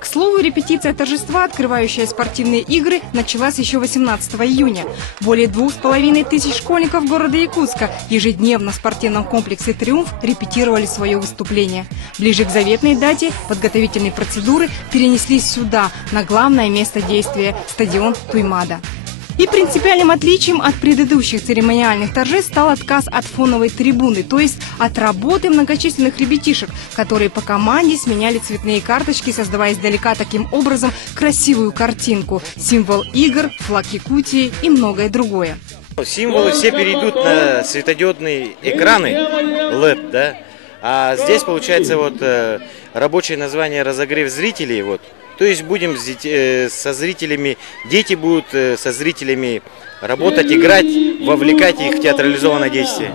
К слову, репетиция торжества, открывающая спортивные игры, началась еще 18 июня. Более 2500 школьников города Якутска ежедневно в спортивном комплексе «Триумф» репетировали свое выступление. Ближе к заветной дате подготовительные процедуры перенеслись сюда, на главное место действия – стадион Туймада. И принципиальным отличием от предыдущих церемониальных торжеств стал отказ от фоновой трибуны, то есть от работы многочисленных ребятишек, которые по команде сменяли цветные карточки, создавая издалека таким образом красивую картинку, символ игр, флаг Якутии и многое другое. Символы все перейдут на светодиодные экраны LED, да? А здесь получается рабочее название «Разогрев зрителей». То есть будем со зрителями, дети будут со зрителями работать, играть, вовлекать их в театрализованное действие.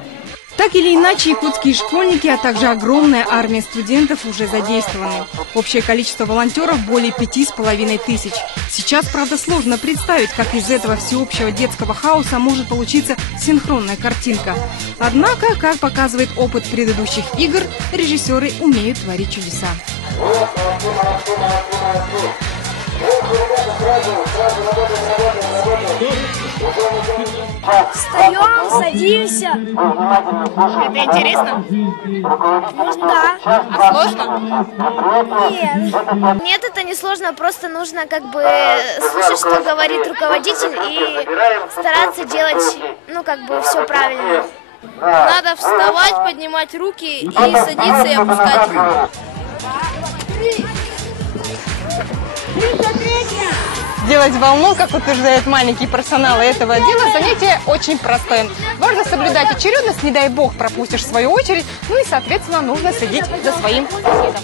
Так или иначе, якутские школьники, а также огромная армия студентов уже задействованы. Общее количество волонтеров более 5500. Сейчас, правда, сложно представить, как из этого всеобщего детского хаоса может получиться синхронная картинка. Однако, как показывает опыт предыдущих игр, режиссеры умеют творить чудеса. Встаем, садимся. Это интересно? Может, да. А сложно? Нет. Нет, это не сложно, просто нужно слушать, что говорит руководитель, и стараться делать, все правильно. Надо вставать, поднимать руки и садиться и опускать. Делать волну, как утверждают маленькие профессионалы этого дела, занятие очень простое. Важно соблюдать очередность, не дай бог пропустишь свою очередь, и, соответственно, нужно следить за своим соседом.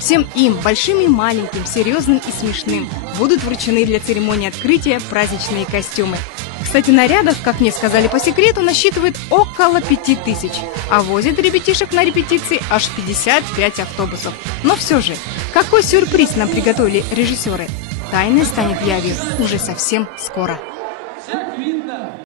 Всем им, большим и маленьким, серьезным и смешным, будут вручены для церемонии открытия праздничные костюмы. Кстати, нарядов, как мне сказали по секрету, насчитывает около 5000, а возят ребятишек на репетиции аж 55 автобусов. Но все же, какой сюрприз нам приготовили режиссеры? Тайной станет явью уже совсем скоро.